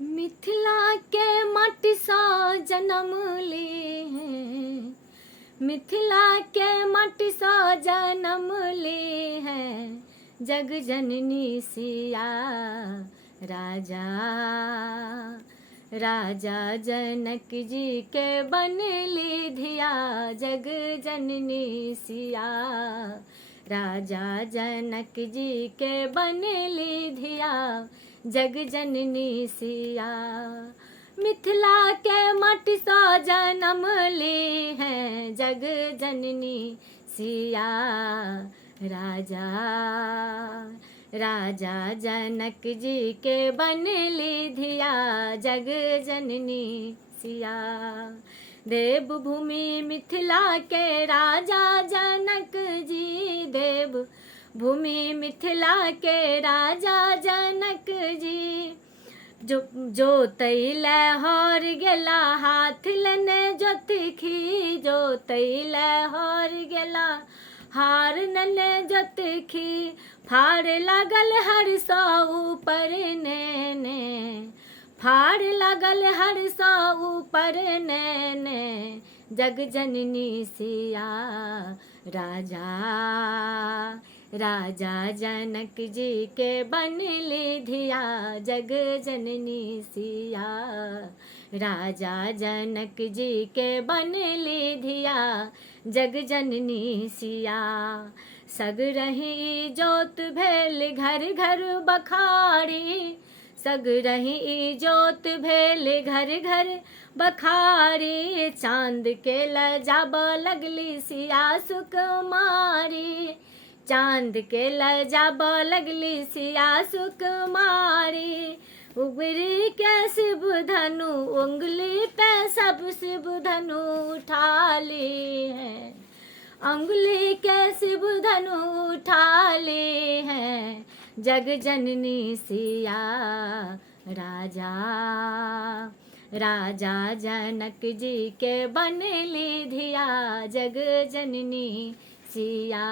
मिथिला के माटी सा जन्म ले हैं, मिथिला के माटी सा जन्म ले हैं, जग जननी सिया राजा। राजा जनक जी के बनली धिया, जग जननी सिया। राजा जनक जी के बनली धिया, जग जननी सिया। मिथिला के माटी सा जन्म ले हैं, जग जननी सिया राजा। राजा जनक जी के बनली धिया, जग जननी सिया। देवभूमि मिथिला के राजा जनक जी, देव भूमि मिथिला के राजा जनक जी। जो तैल हर गेला हाथ लेने जोतखी, जो तैल हर गेला हार नने जोतखी। फाड़ लगल हर सौ ऊपर ने, फाड़ लगल हर सौ ऊपर ने, जग जननी सिया राजा। राजा जनक जी के बनली धिया, जग जननी सिया। राजा जनक जी के बनली धिया, जग जननी सिया। सग रही जोत भेल घर घर बखारी, सग रही जोत भेल घर घर बखारी। चांद के लजाब लगली सिया सुकुमारी, चांद के लजाब लगली सिया सुकुमारी। उगरी के शिव धनु उंगली पे सब शिव धनु उठा ली है, उंगली के शिव धनु उठा ली है, जग जननी सिया राजा। राजा जनक जी के बनली धिया, जग जननी सिया।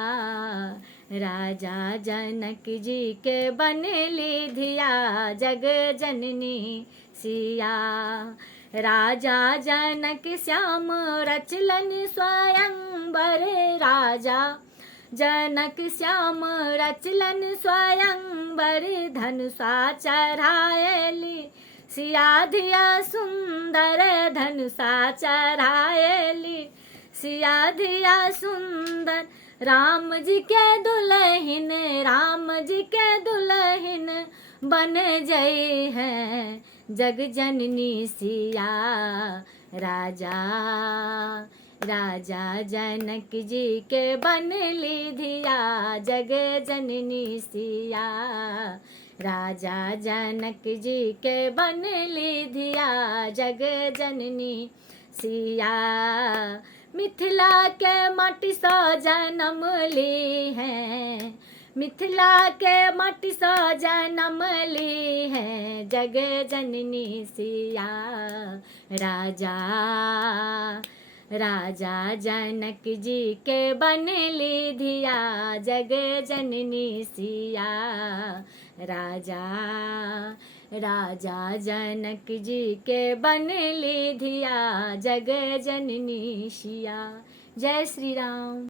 राजा जनक जी के बनली धिया, जग जननी सिया। राजा जनक श्याम रचलन स्वयंवर, राजा जनक श्याम रचलन स्वयंवर। धनुषा चढ़ायली सिया धिया सुंदर, धनुषा चढ़ायली सिया धिया सुंदर। राम जी के दुल्हन, राम जी के दुल्हन बन जई है, जग जननी सिया राजा। राजा जनक जी के बनली धिया, जग जननी सिया। राजा जनक जी के बनली धिया, जग जननी सिया। मिथिला के माटी सा जन्म ली हैं, मिथिला के माटी सा जन्म ली हैं, जग जननी सिया राजा। राजा जनक जी के बनली धिया, जग जननी सिया राजा। राजा जनक जी के बनली धिया, जग जननी सिया। जय श्री राम।